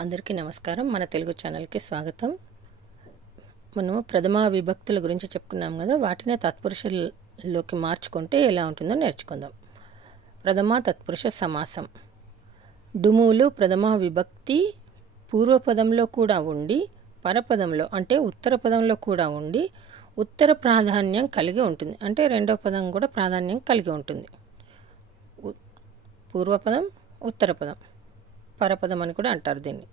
అందరికీ నమస్కారం. మన తెలుగు ఛానల్కి స్వాగతం. మనము ప్రథమ విభక్తుల గురించి చెప్పుకున్నాం కదా, వాటినే తత్పురుషుల్లోకి మార్చుకుంటే ఎలా ఉంటుందో నేర్చుకుందాం. ప్రథమ తత్పురుష సమాసం. డుములు ప్రథమ విభక్తి పూర్వపదంలో కూడా ఉండి, పరపదంలో అంటే ఉత్తర పదంలో కూడా ఉండి ఉత్తర ప్రాధాన్యం కలిగి ఉంటుంది. అంటే రెండవ పదం కూడా ప్రాధాన్యం కలిగి ఉంటుంది. పూర్వపదం, ఉత్తర పదం, పరపదం అని కూడా అంటారు దీన్ని.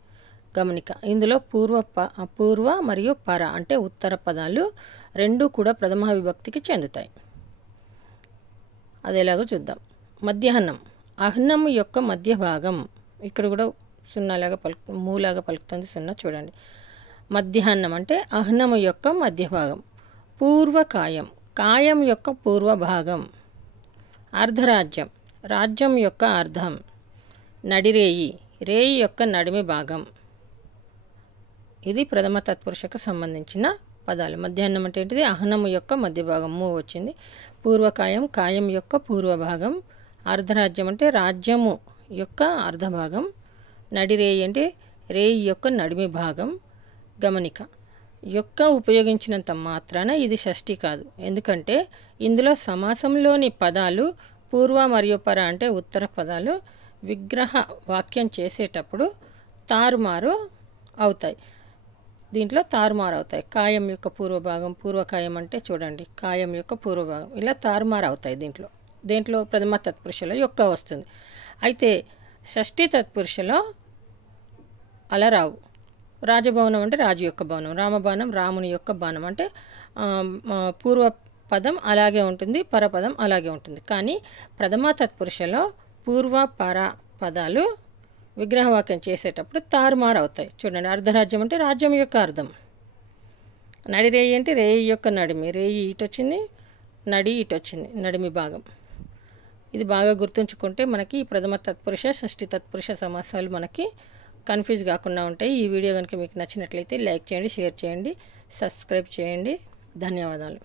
గమనిక, ఇందులో పూర్వ మరియు పర అంటే ఉత్తర పదాలు రెండూ కూడా ప్రథమ విభక్తికి చెందుతాయి. అది ఎలాగో చూద్దాం. మధ్యాహ్నం. అహ్నం యొక్క మధ్య భాగం. ఇక్కడ కూడా సున్నాలాగా మూలాగా పలుకుతుంది సున్నా. చూడండి, మధ్యాహ్నం అంటే అహ్నము యొక్క మధ్య భాగం. పూర్వకాయం, కాయం యొక్క పూర్వ భాగం. అర్ధరాజ్యం, రాజ్యం యొక్క అర్ధం. నడిరేయి, రేయి యొక్క నడిమి భాగం. ఇది ప్రథమ తత్పురుషకు సంబంధించిన పదాలు. మధ్యాహ్నం అంటే ఏంటిది? అహ్నము యొక్క మధ్య భాగం, మూ వచ్చింది. పూర్వకాయం, కాయం యొక్క పూర్వ భాగం. అర్ధరాజ్యం అంటే రాజ్యము యొక్క అర్ధభాగం. నడిరేయి అంటే రేయి యొక్క నడిమి భాగం. గమనిక, యొక్క ఉపయోగించినంత మాత్రాన ఇది షష్ఠి కాదు. ఎందుకంటే ఇందులో సమాసంలోని పదాలు పూర్వ మరియు పర అంటే ఉత్తర పదాలు విగ్రహ వాక్యం చేసేటప్పుడు తారుమారు అవుతాయి. దీంట్లో తారుమారు అవుతాయి. కాయం యొక్క పూర్వభాగం, పూర్వకాయం అంటే చూడండి కాయం యొక్క పూర్వభాగం, ఇలా తారుమారు అవుతాయి. దేంట్లో ప్రథమ తత్పురుషలో యొక్క వస్తుంది. అయితే షష్ఠి తత్పురుషలో అలా రావు. రాజభవనం అంటే రాజు యొక్క భవనం, రామబాణం రాముని యొక్క బాణం అంటే పూర్వ పదం అలాగే ఉంటుంది, పరపదం అలాగే ఉంటుంది. కానీ ప్రథమ తత్పురుషలో పూర్వ పర పదాలు విగ్రహవాక్యం చేసేటప్పుడు తారుమారు అవుతాయి. చూడండి, అర్ధరాజ్యం అంటే రాజ్యం యొక్క అర్థం. నడిరేయి అంటే రేయి యొక్క నడిమి, రేయి ఇటు వచ్చింది, నడి ఇటు వచ్చింది, నడిమి భాగం. ఇది బాగా గుర్తుంచుకుంటే మనకి ఈ ప్రథమ తత్పురుష షష్ఠి తత్పురుష సమాసాలు మనకి కన్ఫ్యూజ్ కాకుండా ఉంటాయి. ఈ వీడియో కనుక మీకు నచ్చినట్లయితే లైక్ చేయండి, షేర్ చేయండి, సబ్స్క్రైబ్ చేయండి. ధన్యవాదాలు.